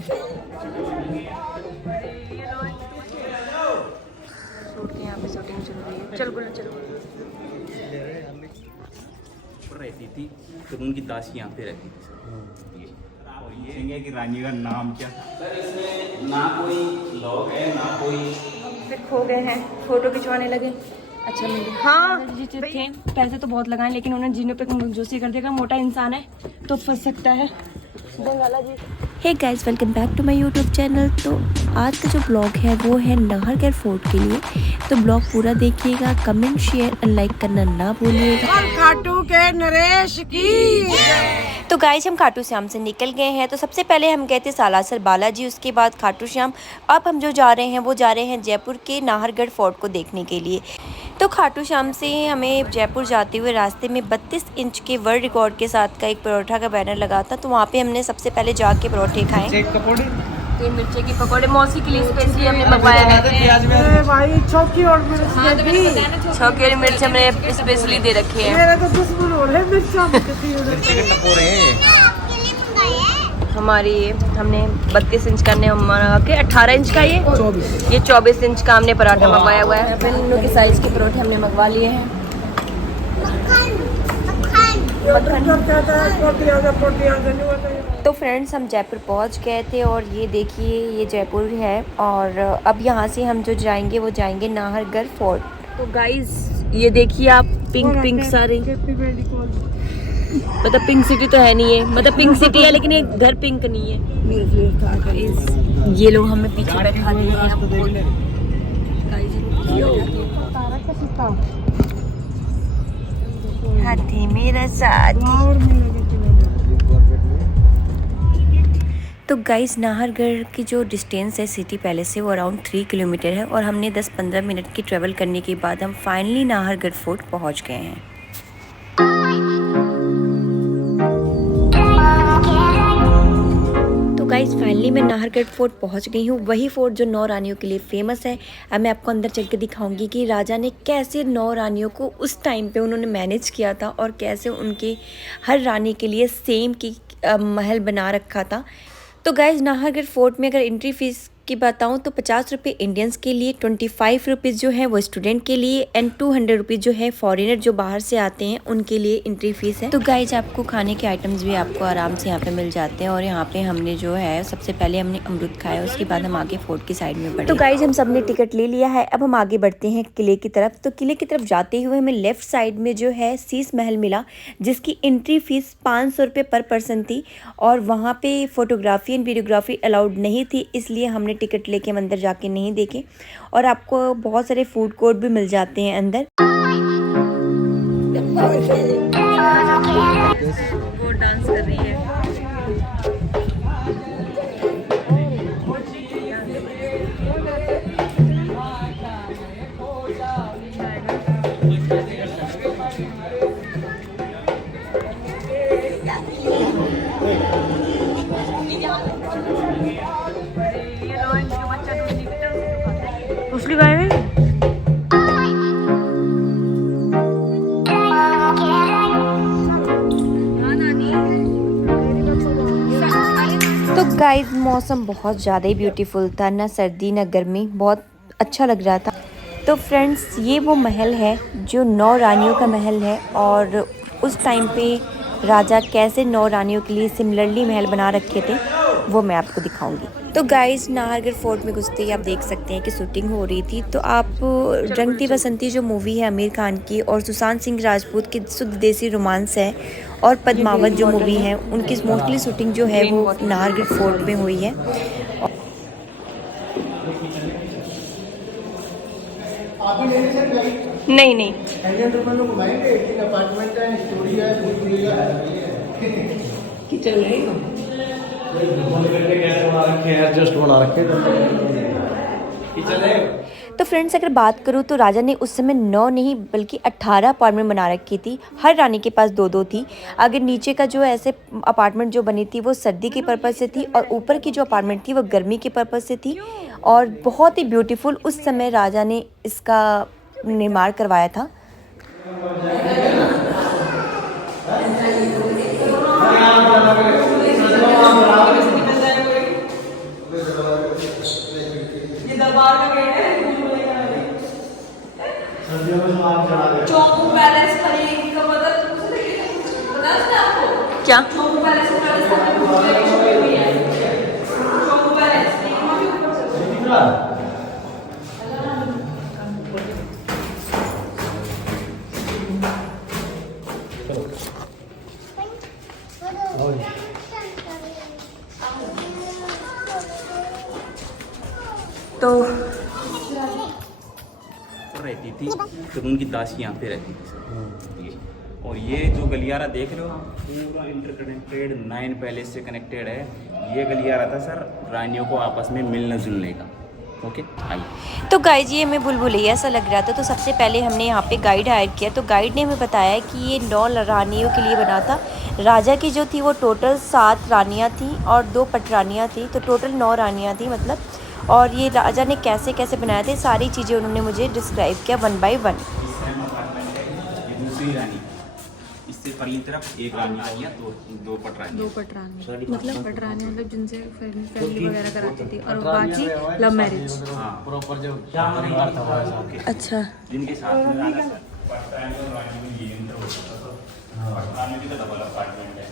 यहाँ पे शूटिंग चल रही है। चल बोलो चलो। रहती थी तो उनकी दासी यहाँ पे रहती थी। और ये कि रानी का नाम क्या था सर, इसमें ना कोई लॉग है ना कोई। फिर खो गए हैं, फोटो खिंचवाने लगे। अच्छा मिल गया। हाँ जी थे, पैसे तो बहुत लगाए लेकिन उन्होंने जीने पे कंजूसी कर देगा। मोटा इंसान है तो फंस सकता है। बंगाला जी। Hey guys, welcome back to my YouTube channel. तो आज का जो ब्लॉग है वो है नाहरगढ़ फोर्ट के लिए। तो ब्लॉग पूरा देखिएगा, कमेंट शेयर और लाइक करना ना भूलिएगा। खाटू के नरेश की। तो गाइस, हम खाटू श्याम से निकल गए हैं। तो सबसे पहले हम गए थे सालासर बालाजी, उसके बाद खाटू श्याम। अब हम जो जा रहे हैं वो जा रहे हैं जयपुर के नाहरगढ़ फोर्ट को देखने के लिए। तो खाटू श्याम से हमें जयपुर जाते हुए रास्ते में 32 इंच के वर्ल्ड रिकॉर्ड के साथ का एक परोठा का बैनर लगा था। तो वहाँ पे हमने सबसे पहले जाके परोठे खाए। 3 मिर्चे की पकौड़े मौसी के लिए स्पेशली हमने मंगवाया है। भाई छौकी और मिर्च छौकी और मिर्च हमने स्पेशली दे रखे हैं। मेरा तो दुश्मन हो रहे मिर्चा हमारी हमने 32 इंच का मंगा के 18 इंच का ये 24 इंच का हमने पराठा मंगवाया हुआ है। इन की साइज के परोठे हमने मंगवा लिए हैं। तो फ्रेंड्स, हम जयपुर पहुंच गए थे और ये देखिए ये जयपुर है। और अब यहाँ से हम जो जाएंगे वो जाएंगे नाहरगढ़ फोर्ट। तो गाइस ये देखिए आप, पिंक पिंक सारी, मतलब पिंक सिटी तो है नहीं है, मतलब पिंक सिटी है लेकिन ये घर पिंक नहीं है। ये लोग हमें पीछे बैठा दिए हैं। हाथी मेरा साथ। तो गाइस, नाहरगढ़ की जो डिस्टेंस है सिटी पैलेस से वो अराउंड 3 किलोमीटर है। और हमने 10-15 मिनट की ट्रैवल करने के बाद हम फाइनली नाहरगढ़ फोर्ट पहुंच गए हैं। गाइस, फाइनली मैं नाहरगढ़ फोर्ट पहुंच गई हूँ। वही फोर्ट जो 9 रानियों के लिए फेमस है। अब मैं आपको अंदर चल के दिखाऊंगी कि राजा ने कैसे 9 रानियों को उस टाइम पे उन्होंने मैनेज किया था और कैसे उनके हर रानी के लिए सेम की महल बना रखा था। तो गाइस, नाहरगढ़ फोर्ट में अगर एंट्री फीस की बताऊं तो 50 रुपये इंडियंस के लिए, 25 रुपीज़ जो है वो स्टूडेंट के लिए एंड 200 रुपीज़ जो है फॉरेनर जो बाहर से आते हैं उनके लिए एंट्री फीस है। तो गाइज, आपको खाने के आइटम्स भी आपको आराम से यहाँ पे मिल जाते हैं। और यहाँ पे हमने जो है सबसे पहले हमने अमरूद खाया, उसके बाद हम आगे फोर्ट की साइड में बढ़े। तो गाइज, हम सब ने टिकट ले लिया है। अब हम आगे बढ़ते हैं किले की तरफ। तो किले की तरफ जाते हुए हमें लेफ्ट साइड में जो है शीश महल मिला, जिसकी एंट्री फीस 500 रुपये पर पर्सन थी। और वहाँ पे फोटोग्राफी एंड वीडियोग्राफी अलाउड नहीं थी, इसलिए हमने टिकट लेके हम अंदर जाके नहीं देखे। और आपको बहुत सारे फूड कोर्ट भी मिल जाते हैं अंदर। वो डांस कर रही है। उसकी गाय में तो गाइस, मौसम बहुत ज़्यादा ही ब्यूटीफुल था, ना सर्दी ना गर्मी, बहुत अच्छा लग रहा था। तो फ्रेंड्स, ये वो महल है जो 9 रानियों का महल है। और उस टाइम पे राजा कैसे 9 रानियों के लिए सिमिलरली महल बना रखे थे वो मैं आपको दिखाऊंगी। तो गाइस, नाहरगढ़ फोर्ट में घुसते ही आप देख सकते हैं कि शूटिंग हो रही थी। तो आप रंग दे बसंती जो मूवी है आमिर खान की और सुशांत सिंह राजपूत की शुद्ध देसी रोमांस है, और पद्मावत जो मूवी है उनकी मोस्टली शूटिंग जो है वो नाहरगढ़ फोर्ट में हुई है। नहीं नहीं किचन तो फ्रेंड्स, अगर बात करूँ तो राजा ने उस समय 9 नहीं बल्कि 18 अपार्टमेंट बना रखी थी। हर रानी के पास 2-2 थी। अगर नीचे का जो ऐसे अपार्टमेंट जो बनी थी वो सर्दी के पर्पज़ से थी, और ऊपर की जो अपार्टमेंट थी वो गर्मी के पर्पज़ से थी। और बहुत ही ब्यूटीफुल उस समय राजा ने इसका निर्माण करवाया था। चौमू पैलेस खरीद का पता है आपको क्या? चौमू पैलेस राजस्थान में हुई है। चौमू पैलेस तो रहती थी तो उनकी दासी यहाँ पे रहती थी सर। ये और ये जो गलियारा देख रहे हो आप, पूरा इंटरकनेक्टेड 9 पैलेस से कनेक्टेड है। ये गलियारा था सर रानियों को आपस में मिलने जुलने का। ओके आइए। तो गाइज ये हमें बुलबुलैया सा लग रहा था, तो सबसे पहले हमने यहाँ पे गाइड हायर किया। तो गाइड ने हमें बताया कि ये 9 रानियों के लिए बना था। राजा की जो थी वो टोटल 7 रानियाँ थी और 2 पटरानियाँ थी, तो टोटल 9 रानियाँ थी मतलब। और ये राजा ने कैसे कैसे बनाए थे सारी चीज़ें उन्होंने मुझे डिस्क्राइब किया 1 बाय 1। दूसरी रानी इससे परी तरफ एक रानी आई है, दो पटरानी। 2 पटरानी मतलब पटरानी मतलब जिनसे फैमिली वगैरह कराती थी और बाकी लव मैरिज। प्रॉपर जो परिवार था वैसा। अच्छा, जिनके साथ में राजा सर पटरानी और रानी में ये इंटर होता था। पटरानी की तो डबल अपार्टमेंट है।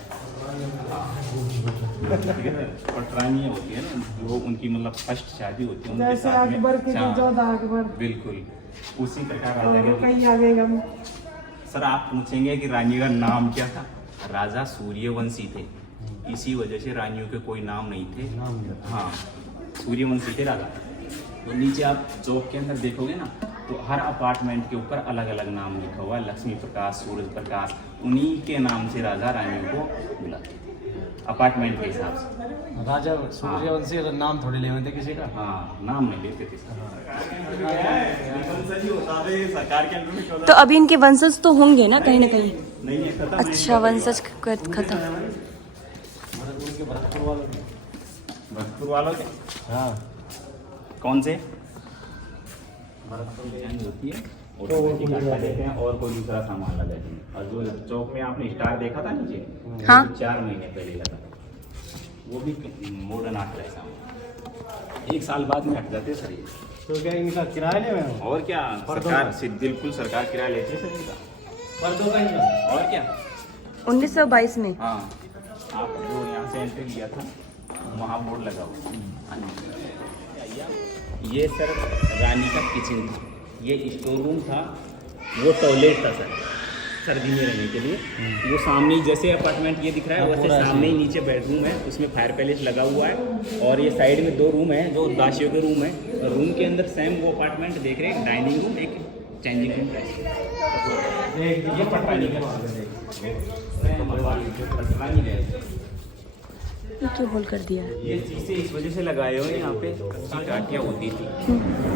पटरानियाँ होती है ना जो उनकी मतलब फर्स्ट शादी होती है उनके जैसे साथ में। अकबर की जो 14 अकबर बिल्कुल उसी प्रकार राजा के कहीं आगे हम सर आप पूछेंगे कि रानी का नाम क्या था? राजा सूर्यवंशी थे, इसी वजह से रानियों के कोई नाम नहीं थे। हाँ सूर्यवंशी थे राजा। तो नीचे आप चौक के अंदर देखोगे ना तो हर अपार्टमेंट के ऊपर अलग अलग नाम लिखा हुआ है। लक्ष्मी प्रकाश, सूरज प्रकाश, उन्हीं के नाम से राजा रानियों को बुलाते थे अपार्टमेंट के हिसाब से। राजा सूर्यवंशी नाम थोड़ी ले थे किसी का। हाँ नाम नहीं लेते थे सर। तो अभी इनके वंशज तो होंगे ना कहीं ना कहीं। नहीं है खत्म। अच्छा वंशज खत्म। भरतपुर वालों के हाँ कौन से होती है और इकट्ठा देते हैं और कोई दूसरा सामान लगा देते हैं। और जो चौक में आपने स्टार देखा था नीचे, हाँ। वो 4 महीने पहले लगा था। वो भी मॉडर्न आर्ट का सामान 1 साल बाद में हट जाते सर ये। तो क्या इनका किराया ले मैं और क्या सरकार बिल्कुल सरकार किराया लेती है सर इनका। पर्दों का इनका और क्या 1922 में। हाँ आप जो यहाँ से एंट्री लिया था वहाँ बोर्ड लगा हुआ। ये सर रानी का किचन था, ये स्टोर रूम था, वो टॉयलेट था सर सर्दी में रहने के लिए। वो सामने ही जैसे अपार्टमेंट ये दिख रहा है वैसे सामने ही नीचे बेडरूम है, उसमें फायर पैलेस लगा हुआ है। और ये साइड में 2 रूम है जो दासियों के रूम है। और रूम के अंदर सेम वो अपार्टमेंट देख रहे हैं, डाइनिंग रूम, एक चेंजिंग रूम है। ये पटरानी का पटरानी है। ये क्यों होल कर दिया है? ये चीज़ें इस वजह से लगाए हुए यहाँ पे कच्ची टाटियाँ होती थी।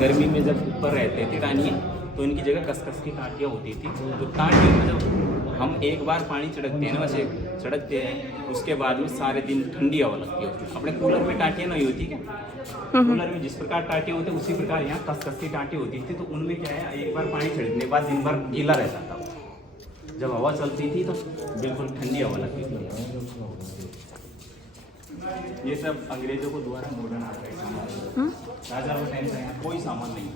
गर्मी में जब ऊपर रहते थे रानियाँ तो इनकी जगह कस की टाटियाँ होती थी। तो टाटियों में जब हम एक बार पानी छिड़कते हैं ना वैसे छिड़कते हैं, उसके बाद में सारे दिन ठंडी हवा लगती है। अपने कूलर में टाटियाँ नहीं होती क्या? कूलर में जिस प्रकार टाटियाँ होती है उसी प्रकार यहाँ कस की टाटियाँ होती थी। तो उनमें क्या है, एक बार पानी छिड़कने के बाद दिन भर गीला रहता था। जब हवा चलती थी तो बिल्कुल ठंडी हवा लगती थी। ये सब अंग्रेजों को द्वारा मॉडर्न आर्ट का सामान। राजा के टाइम से यहाँ कोई सामान नहीं।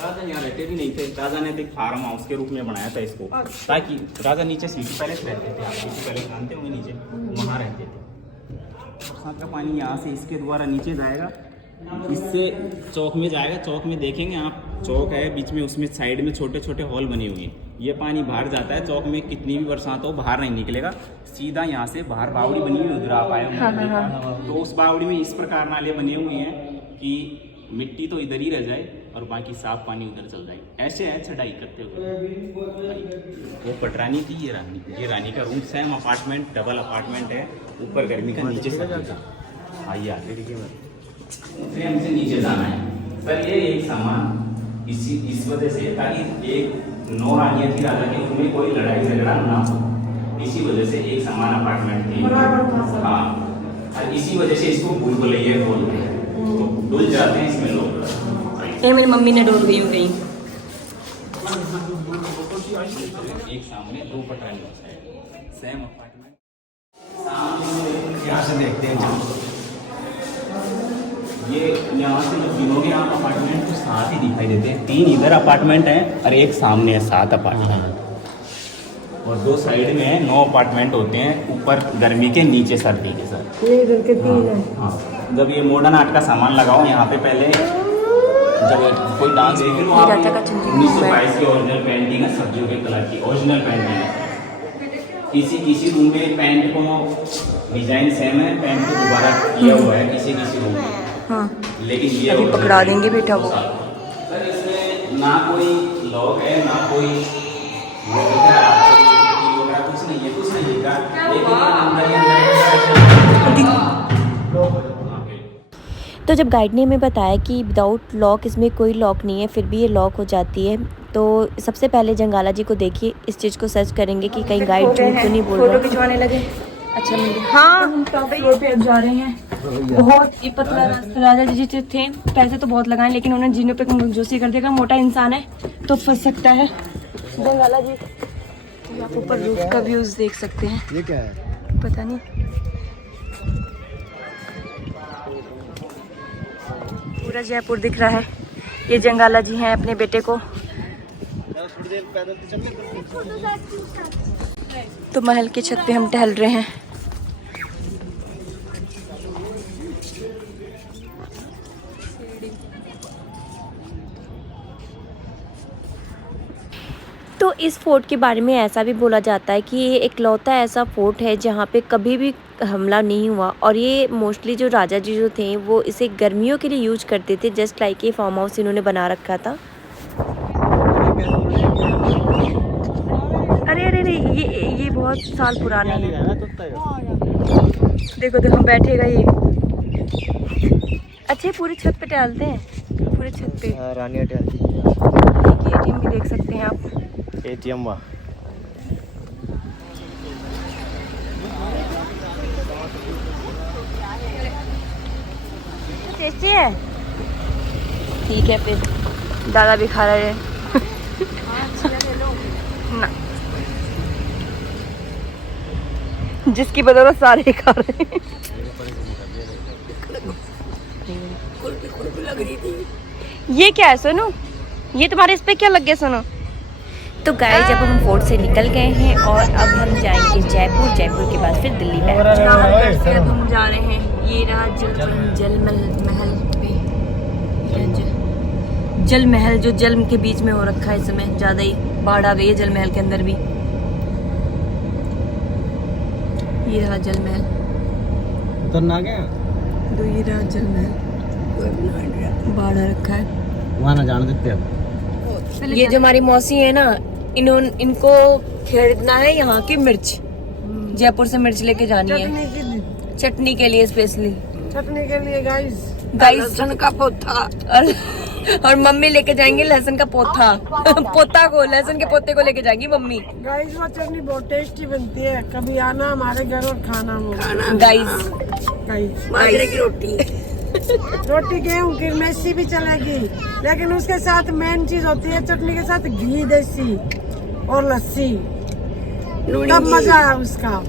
राजा यहाँ रहते भी नहीं थे। राजा ने एक फार्म हाउस के रूप में बनाया था इसको, ताकि राजा नीचे सिटी पैलेस रहते थे। आप सिटी पैलेस जानते होंगे नीचे, वहाँ रहते थे। बरसात का पानी यहाँ से इसके द्वारा नीचे जाएगा, इससे चौक में जाएगा। चौक में देखेंगे आप, चौक है बीच में, उसमें साइड में छोटे छोटे हॉल बने हुए हैं। ये पानी बाहर जाता है चौक में, कितनी भी बरसात हो बाहर नहीं निकलेगा, सीधा यहाँ से बाहर बावड़ी बनी हुई उधर आप आए होंगे। तो उस बावड़ी में इस प्रकार नाले बने हुए हैं कि मिट्टी तो इधर ही रह जाए और बाकी साफ पानी उधर चल जाए। ऐसे है चढ़ाई करते हुए। वो पटरानी थी, ये रानी का room. Same apartment, double apartment है, ऊपर गर्मी का, नीचे सर्दी का। आइए आगे देखिए, हमसे नीचे जाना है सर। ये एक सामान इस वजह से, ताकि एक 9 रानियाँ थी राजा की, उनमें कोई लड़ाई झगड़ा ना हो, इसी वजह से एक समान अपार्टमेंट थी। हाँ, और इसी वजह से इसको बुलबुलैया बोलते हैं। तो डुल जाते हैं इसमें लोग। ये मेरी मम्मी ने डोल गई हो गई। एक सामने 2 पटरानी सेम अपार्टमेंट। यहाँ से देखते हैं ये यहाँ से जब गिनोगे आप अपार्टमेंट तो 7 ही दिखाई देते हैं। 3 इधर अपार्टमेंट हैं और एक सामने है, 7 अपार्टमेंट। और 2 साइड में 9 अपार्टमेंट होते हैं, ऊपर गर्मी के नीचे सर्दी के सर। ये इधर के 3 है। हाँ, जब ये मॉडर्न आर्ट का सामान लगाओ यहाँ पे, पहले जब कोई डांस देखे तो आप 1922 की ओरिजिनल पेंटिंग है, सब्जियों के कलर की ओरिजिनल पेंटिंग है। किसी रूम में पेंट को डिजाइन सेम है, पेंट को दोबारा किया हुआ है किसी रूम में। हाँ, लेकिन ये अभी पकड़ा देंगे बेटा वो। सर इसमें ना कोई लॉक है, ना कोई वो दिख रहा है, कुछ नहीं है, कुछ नहीं है, लेकिन तो जब गाइड ने हमें बताया कि विदाउट लॉक इसमें कोई लॉक नहीं है, फिर भी ये लॉक हो जाती है, तो सबसे पहले जंगाला जी को देखिए इस चीज़ को सर्च करेंगे कि कहीं गाइड झूठ तो नहीं बोल रहा। फोटो खिंचवाने लगे। अच्छा मिल गया। हाँ, टॉप फ्लोर पे अब जा रहे हैं। बहुत ही पतला रास्ता। राजा जी थे, पैसे तो बहुत लगाए, लेकिन उन्होंने जीनों पे कंजूसी कर देगा। मोटा इंसान है तो फंस सकता है। जंगाला जी, तो आप ऊपर रूफ का व्यूज देख सकते हैं। ये क्या है? पता नहीं, पूरा जयपुर दिख रहा है। ये जंगाला जी हैं अपने बेटे को। तो महल की छत पे हम टहल रहे हैं। तो इस फोर्ट के बारे में ऐसा भी बोला जाता है कि ये इकलौता ऐसा फोर्ट है जहाँ पे कभी भी हमला नहीं हुआ, और ये मोस्टली जो राजा जी जो थे वो इसे गर्मियों के लिए यूज करते थे, जस्ट लाइक ये फार्म हाउस इन्होंने बना रखा था। अरे अरे अरे, ये बहुत साल पुराने हैं। देखो देखो बैठेगा ये। अच्छे पूरी छत पे टहलते हैं, पूरी छत पे। रानी होटल एटीएम भी देख सकते हैं आप। एटीएम वाह, टेस्टी है। ठीक है, फिर दादा भी खा रहे हैं। ना, जिसकी बदौलत सारे खा रहे हैं। ये क्या है सोनू? ये तुम्हारे इस पे क्या लग गया सोनू? तो गाइस जब हम फोर्ट से निकल गए हैं और अब हम जाएंगे जयपुर, जयपुर के बाद फिर दिल्ली बैक। नाहरगढ़ से अब हम जा रहे हैं। ये रहा जल महल पे, जल महल जो जल के बीच में हो रखा है। इस समय ज्यादा ही बाढ़ आ गई है जल महल के अंदर भी। ये रहा जल महल। उतरना क्या? तो ये रहा जल महल, बाढ़ आ रखा है। वहाँ ना जाने देते अब। ये जो हमारी मौसी है ना, इनको खरीदना है यहाँ की मिर्च। जयपुर से मिर्च लेके जानी है चटनी के लिए, स्पेशली चटनी के लिए गाइस लहसुन का पोथा। और मम्मी लेके जाएंगे लहसुन का पोथा। पोता को, लहसुन के पोते को लेके जाएंगी मम्मी। गाइस वो चटनी बहुत टेस्टी बनती है, कभी आना हमारे घर और खाना वो। गाइस बाजरे की रोटी गेहूं की मैसी भी चलेगी, लेकिन उसके साथ मेन चीज होती है चटनी के साथ घी देसी और लस्सी, तब मजा है उसका।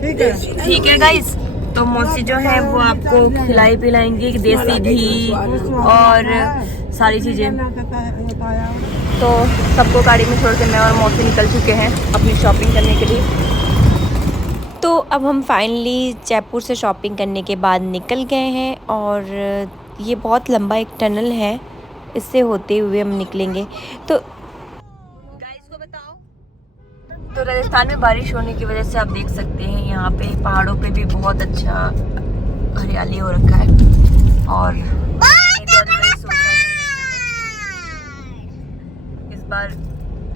ठीक है गाइस। तो मौसी जो है वो आपको खिलाई पिलाएंगी देसी घी और सारी चीजें। तो सबको गाड़ी में छोड़ के मैं और मौसी निकल चुके हैं अपनी शॉपिंग करने के लिए। तो अब हम फाइनली जयपुर से शॉपिंग करने के बाद निकल गए हैं, और ये बहुत लंबा एक टनल है, इससे होते हुए हम निकलेंगे। तो तो राजस्थान में बारिश होने की वजह से आप देख सकते हैं यहाँ पे पहाड़ों पे भी बहुत अच्छा हरियाली हो रखा है। और इस बार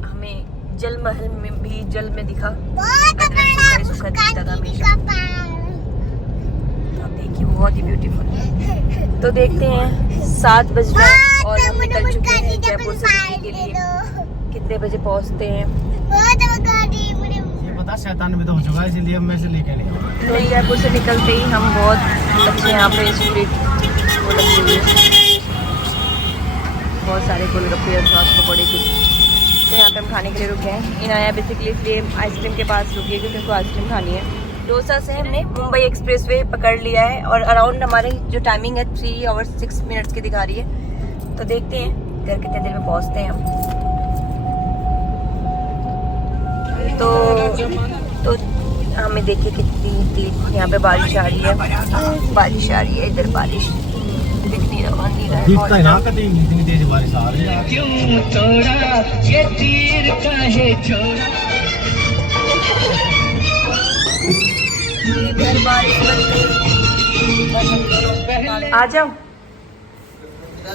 हमें जल महल में भी जल में दिखा, सूखा दिखता था हमेशा। तो आप देखिए बहुत ही ब्यूटीफुल है। तो देखते हैं 7 बज रहे हैं और हम निकल चुके हैं जयपुर से दिल्ली के लिए। कितने बजे पहुँचते हैं? ये पता 97 तो हो चुका है, इसलिए अब मैं से लेके नहीं आऊँ। तो जयपुर से निकलते ही हम बहुत अच्छे यहाँ पे स्ट्रीट वो लगी हुई है, बहुत सारे गोलगप्पे और सॉस पकौड़े की। तो यहाँ पे हम खाने के लिए रुके हैं। इनाया बेसिकली इसलिए आइसक्रीम के पास रुकी है क्योंकि उनको आइसक्रीम खानी है। दौसा से हमने मुंबई एक्सप्रेसवे पकड़ लिया है और अराउंड हमारी जो टाइमिंग है 3 आवर्स 6 मिनट्स की दिखा रही है। तो देखते हैं घर कितने देर में पहुंचते हैं हम। तो हमें देखिए कितनी यहाँ पे बारिश आ रही है, बारिश आ रही है, इधर बारिश दिख नहीं रहा, नहीं रहा दिखता है है। ना कभी इतनी तेज बारिश आ रही है। क्यों तोड़ा ये तीर काहे छोड़ा। इधर बारिश आ जाओ।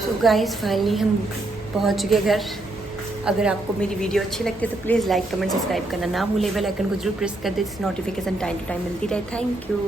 तो गाइस फाइनली हम पहुंच चुके घर। अगर आपको मेरी वीडियो अच्छी लगती है तो प्लीज़ लाइक कमेंट सब्सक्राइब करना ना भूलें। बेल आइकन को जरूर प्रेस कर दे जिससे नोटिफिकेशन टाइम टू टाइम मिलती रहे। Thank you.